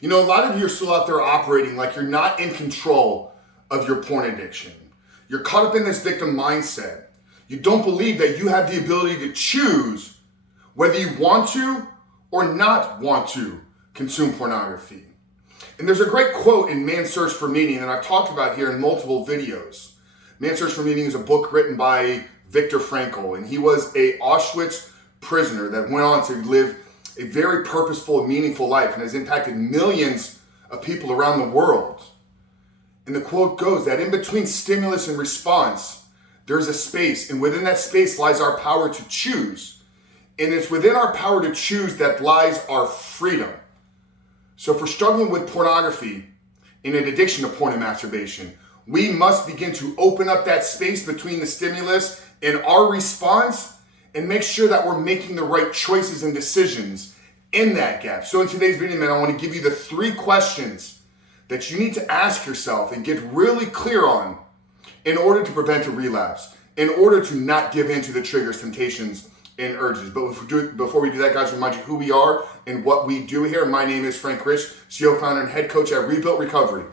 You know, a lot of you are still out there operating like you're not in control of your porn addiction. You're caught up in this victim mindset. You don't believe that you have the ability to choose whether you want to or not want to consume pornography. And there's a great quote in Man's Search for Meaning that I've talked about here in multiple videos. Man's Search for Meaning is a book written by Viktor Frankl, and he was an Auschwitz prisoner that went on to live a very purposeful and meaningful life and has impacted millions of people around the world. And the quote goes that in between stimulus and response, there's a space, and within that space lies our power to choose. And it's within our power to choose that lies our freedom. So if we're struggling with pornography and an addiction to porn and masturbation, we must begin to open up that space between the stimulus and our response and make sure that we're making the right choices and decisions in that gap. So in today's video, man, I want to give you the 3 questions that you need to ask yourself and get really clear on in order to prevent a relapse, in order to not give in to the triggers, temptations, and urges. But before we do that, guys, remind you who we are and what we do here. My name is Frank Rich, CEO, founder, and head coach at Rebuilt Recovery.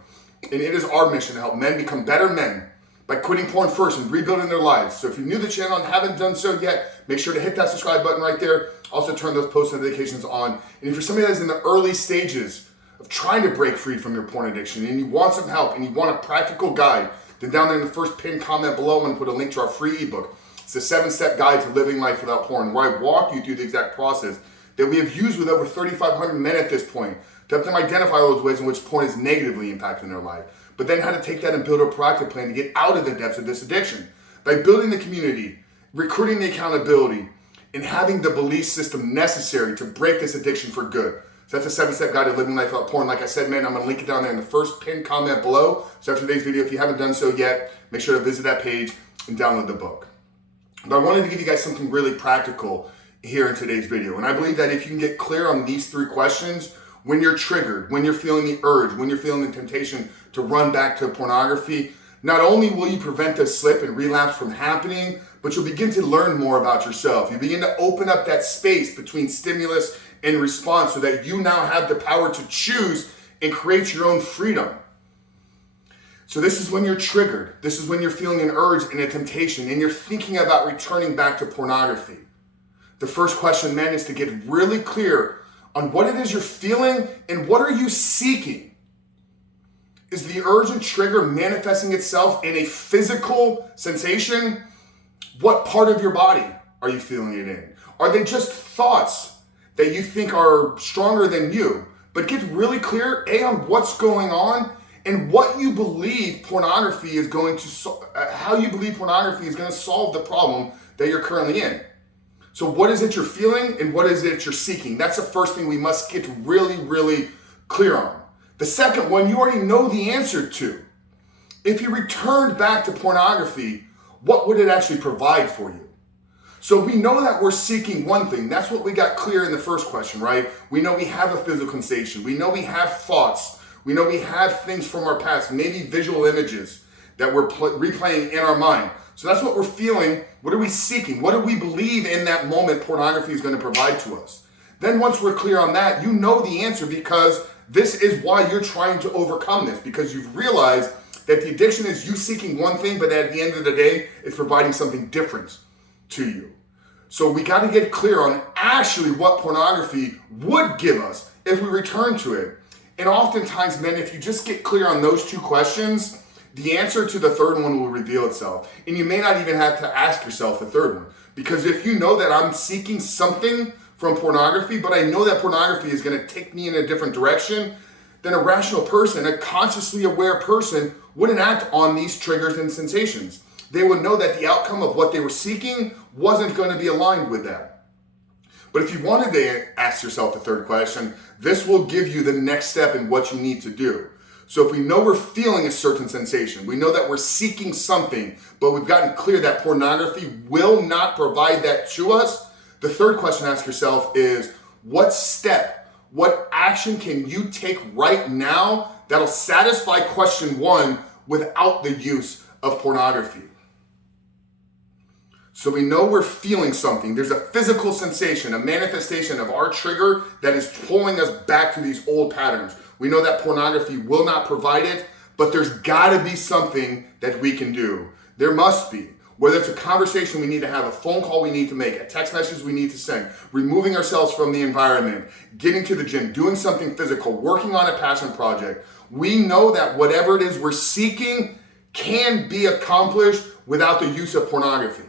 And it is our mission to help men become better men by quitting porn first and rebuilding their lives. So if you're new to the channel and haven't done so yet, make sure to hit that subscribe button right there. Also turn those post notifications on. And if you're somebody that's in the early stages of trying to break free from your porn addiction and you want some help and you want a practical guide, then down there in the first pinned comment below, I'm going to put a link to our free ebook. It's a 7-step guide to living life without porn, where I walk you through the exact process that we have used with over 3,500 men at this point to help them identify those ways in which porn is negatively impacting their life, but then how to take that and build a proactive plan to get out of the depths of this addiction by building the community, recruiting the accountability, and having the belief system necessary to break this addiction for good. So that's a 7-step guide to living life without porn. Like I said, man, I'm going to link it down there in the first pinned comment below. So after today's video, if you haven't done so yet, make sure to visit that page and download the book. But I wanted to give you guys something really practical here in today's video. And I believe that if you can get clear on these 3 questions, when you're triggered, when you're feeling the urge, when you're feeling the temptation to run back to pornography, not only will you prevent this slip and relapse from happening, but you'll begin to learn more about yourself. You begin to open up that space between stimulus and response so that you now have the power to choose and create your own freedom. So this is when you're triggered. This is when you're feeling an urge and a temptation and you're thinking about returning back to pornography. The first question, man, is to get really clear on what it is you're feeling and what are you seeking. Is the urge and trigger manifesting itself in a physical sensation? What part of your body are you feeling it in? Are they just thoughts that you think are stronger than you? But get really clear, on what's going on and what you believe pornography is going to, how you believe pornography is going to solve the problem that you're currently in. So what is it you're feeling and what is it you're seeking? That's the first thing we must get really, really clear on. The second one, you already know the answer to. If you returned back to pornography, what would it actually provide for you? So we know that we're seeking one thing. That's what we got clear in the first question, right? We know we have a physical sensation. We know we have thoughts. We know we have things from our past, maybe visual images that we're replaying in our mind. So that's what we're feeling. What are we seeking? What do we believe in that moment pornography is going to provide to us? Then once we're clear on that, you know the answer because this is why you're trying to overcome this, because you've realized that the addiction is you seeking one thing, but at the end of the day, it's providing something different to you. So we got to get clear on actually what pornography would give us if we return to it. And oftentimes, men, if you just get clear on those 2 questions, the answer to the third one will reveal itself. And you may not even have to ask yourself the third one. Because if you know that I'm seeking something from pornography, but I know that pornography is going to take me in a different direction, then a rational person, a consciously aware person, wouldn't act on these triggers and sensations. They would know that the outcome of what they were seeking wasn't going to be aligned with that. But if you wanted to ask yourself the third question, this will give you the next step in what you need to do. So if we know we're feeling a certain sensation, we know that we're seeking something, but we've gotten clear that pornography will not provide that to us, the third question to ask yourself is, what step, what action can you take right now that'll satisfy question 1 without the use of pornography? So we know we're feeling something. There's a physical sensation, a manifestation of our trigger that is pulling us back to these old patterns. We know that pornography will not provide it, but there's gotta be something that we can do. There must be. Whether it's a conversation we need to have, a phone call we need to make, a text message we need to send, removing ourselves from the environment, getting to the gym, doing something physical, working on a passion project. We know that whatever it is we're seeking can be accomplished without the use of pornography.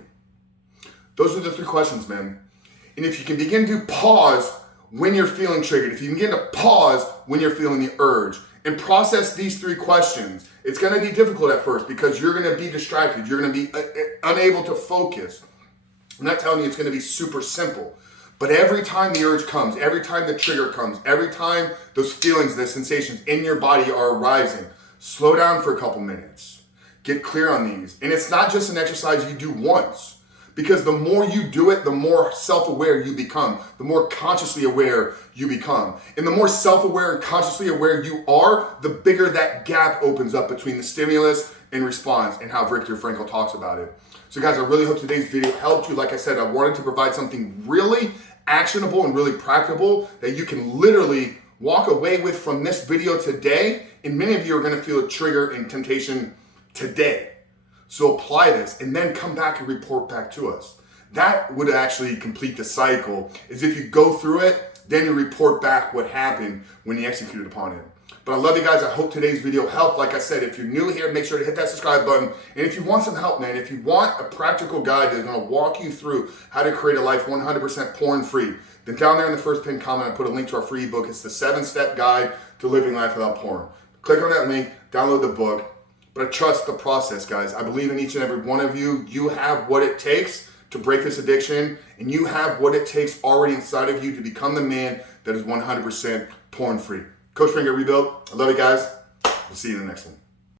Those are the 3 questions, man. And if you can begin to pause when you're feeling triggered, if you can begin to pause when you're feeling the urge, and process these 3 questions. It's going to be difficult at first because you're going to be distracted. You're going to be unable to focus. I'm not telling you it's going to be super simple, but every time the urge comes, every time the trigger comes, every time those feelings, the sensations in your body are arising, slow down for a couple minutes. Get clear on these. And it's not just an exercise you do once. Because the more you do it, the more self-aware you become, the more consciously aware you become. And the more self-aware and consciously aware you are, the bigger that gap opens up between the stimulus and response, and how Viktor Frankl talks about it. So guys, I really hope today's video helped you. Like I said, I wanted to provide something really actionable and really practical that you can literally walk away with from this video today. And many of you are gonna feel a trigger and temptation today. So apply this and then come back and report back to us. That would actually complete the cycle, is if you go through it, then you report back what happened when you executed upon it. But I love you guys. I hope today's video helped. Like I said, if you're new here, make sure to hit that subscribe button. And if you want some help, man, if you want a practical guide that's gonna walk you through how to create a life 100% porn free, then down there in the first pinned comment, I put a link to our free ebook. It's the 7-step guide to living life without porn. Click on that link, download the book. But I trust the process, guys. I believe in each and every one of you. You have what it takes to break this addiction, and you have what it takes already inside of you to become the man that is 100% porn free. Coach Finger Rebuild. I love you guys. We'll see you in the next one.